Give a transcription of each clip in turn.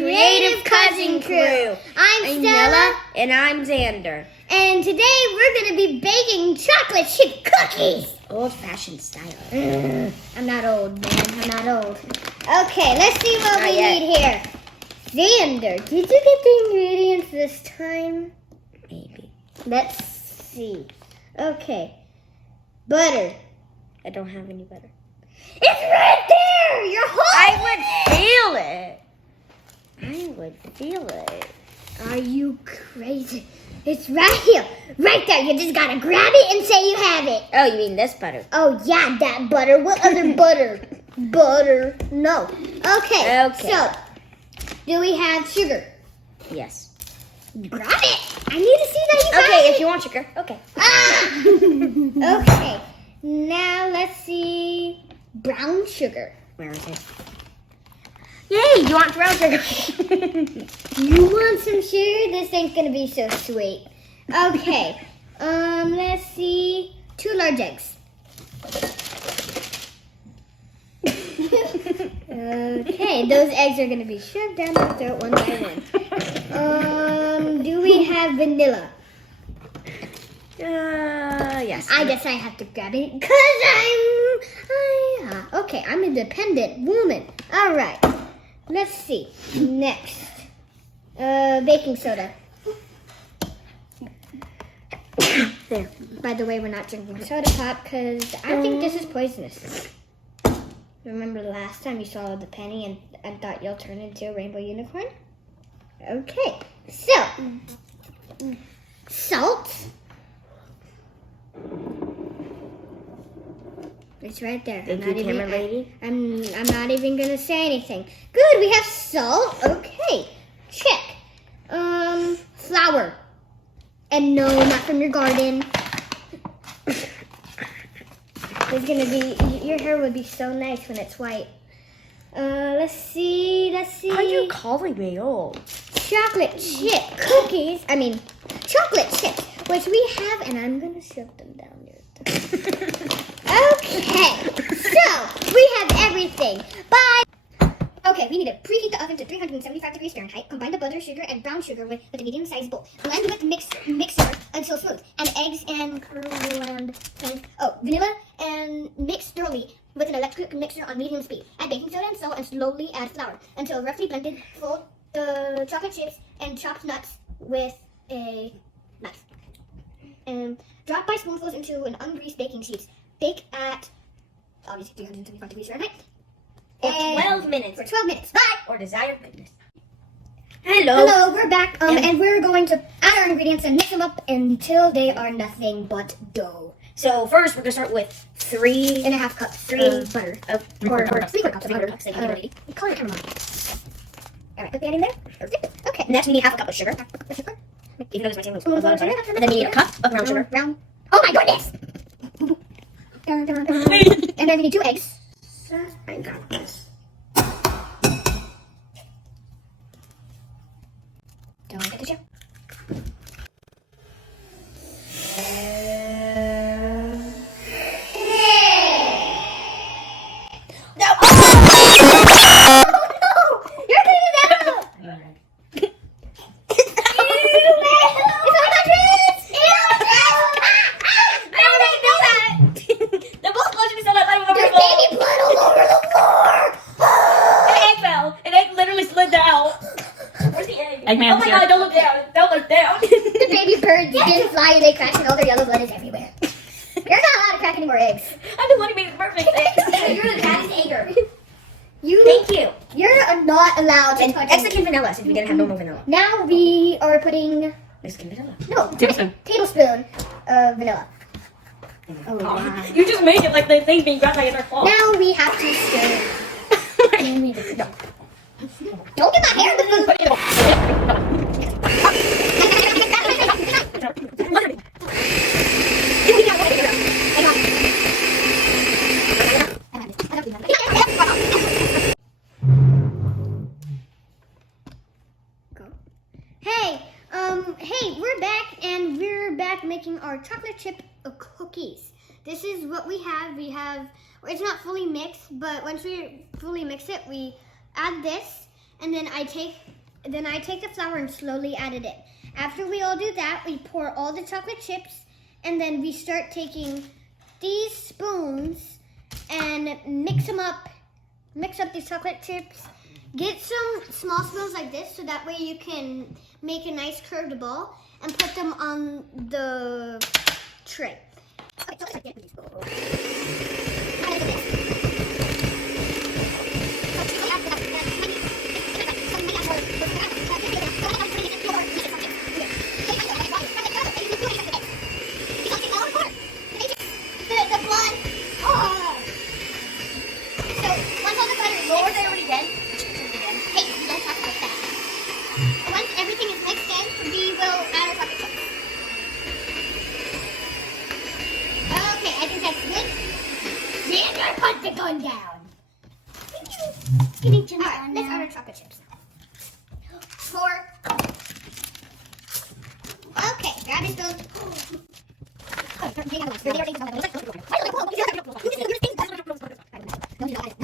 Creative Cousin Crew. I'm Stella. And I'm Xander. And today we're going to be baking chocolate chip cookies. Old-fashioned style. I'm not old, man. I'm not old. Okay, let's see what Not we yet. need here. Xander, did you get the ingredients this time? Maybe. Let's see. Okay. Butter. I don't have any butter. It's right there! You're holding I would feel it. Are you crazy? It's right here. Right there. You just gotta grab it and say you have it. Oh, you mean this butter? Oh, yeah, that butter. What other butter? Butter. No. Okay. Okay. So, do we have sugar? Yes. Grab it. I need to see that you have Okay, it. if you want sugar. Okay. Ah! Okay. Now, let's see. Brown sugar. Where is it? Yay, you want brown sugar? You want some sugar? This ain't gonna be so sweet. Okay. Let's see. 2 large eggs. Okay, those eggs are gonna be shoved down my throat one by one. Do we have vanilla? Yes. I guess I have to grab it because I'm a dependent woman. All right. Let's see. Next, baking soda. There. By the way, we're not drinking soda pop because I think this is poisonous. Remember the last time you saw the penny and thought you'll turn into a rainbow unicorn? Okay. So, salt. It's right there. Thank you, camera lady. I'm not even gonna say anything. Good, we have salt. Okay, check. Flour. And no, not from your garden. It's gonna be, your hair would be so nice when it's white. Let's see. Why are you calling me old? Chocolate chip cookies. Chocolate chips, which we have, and I'm gonna shove them down your throat. Okay, so we have everything. Bye. Okay, we need to preheat the oven to 375 degrees Fahrenheit. Combine the butter, sugar, and brown sugar with a medium-sized bowl. Blend with mixer until smooth. And eggs and vanilla and mix thoroughly with an electric mixer on medium speed. Add baking soda and salt and slowly add flour until roughly blended. Fold the chocolate chips and chopped nuts with a knife. And drop by spoonfuls into an ungreased baking sheet. Bake at obviously 375 degrees Fahrenheit. For 12 minutes. For 12 minutes. Bye. Or desired goodness. Hello. Hello, we're back. And we're going to add our ingredients and mix them up until they are nothing but dough. So first, we're gonna start with 3.5 cups. 3 butter. Or 3/4 cups of butter. Thank you, lady. Call your camera. All right, put that in there. Perfect. Okay. Next, we need half a cup of sugar. Sugar. Even though this might seem like a lot of butter. And then we need a cup of brown sugar. Brown. Oh my goodness! And then we need 2 eggs. I got this. Don't get the chip. Oh my god, don't look down. Don't look down. The baby birds didn't fly and they crashed and all their yellow blood is everywhere. You're not allowed to crack any more eggs. I've been wanting to make perfect eggs. You're the baddest egger. Thank you. You're not allowed to And touch Mexican vanilla, since we didn't have normal vanilla. Now we are putting, Mexican vanilla. no, tablespoon of vanilla. Oh, wow. You just make it like the thing being grabbed by your fault. Now we have to stir. No. Don't get my hair in the food. Hey, we're back making our chocolate chip cookies. This is what we have. It's not fully mixed, but once we fully mix it, we add this, and then I take the flour and slowly add it in. After we all do that, we pour all the chocolate chips, and then we start taking these spoons and mix up these chocolate chips. Get some small spoons like this, so that way you can make a nice curved ball and put them on the tray. Put the gun down. Alright, let's add our chocolate chips. 4. Okay, grab your spoon. I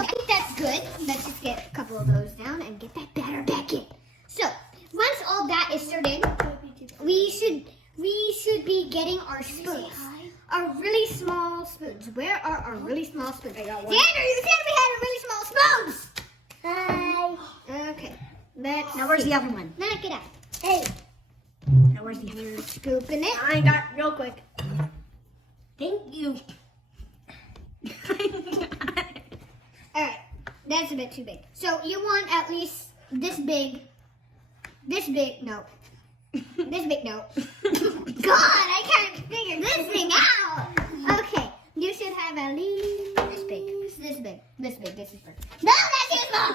think that's good. Let's just get a couple of those down and get that batter back in. So, once all that is stirred in, we should be getting our spoons. Our really small spoons. Where are our really small spoons? I got one. Xander, you said we had really small spoons. Hi. Okay. Now where's the other one? Now get out. Hey. Now where's the other You're scooping it. I got real quick. Thank you. Alright. That's a bit too big. So you want at least this big. This big. No. This big. No. God, I can't figure this thing out. Okay, you should have at least this big. This big. This big. This is big. No, that's too small.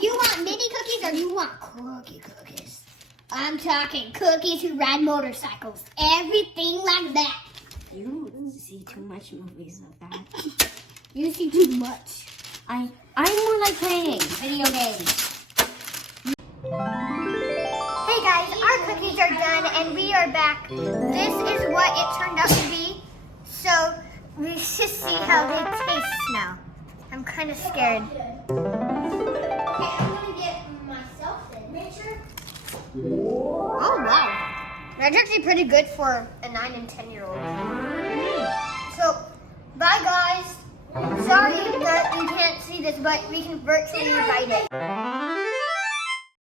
You want mini cookies or you want cookies? I'm talking cookies who ride motorcycles. Everything like that. You see too much movies of that. You see too much. I'm more like playing video games. Hey guys, our cookies are done and we are back. This is what it turned out to be. So we should see how they taste now. I'm kind of scared. Okay, I'm gonna get myself in. Richard. Oh wow, that's actually pretty good for a 9 and 10-year-old. So, bye guys. Sorry that you can't see this, but we can virtually bite it.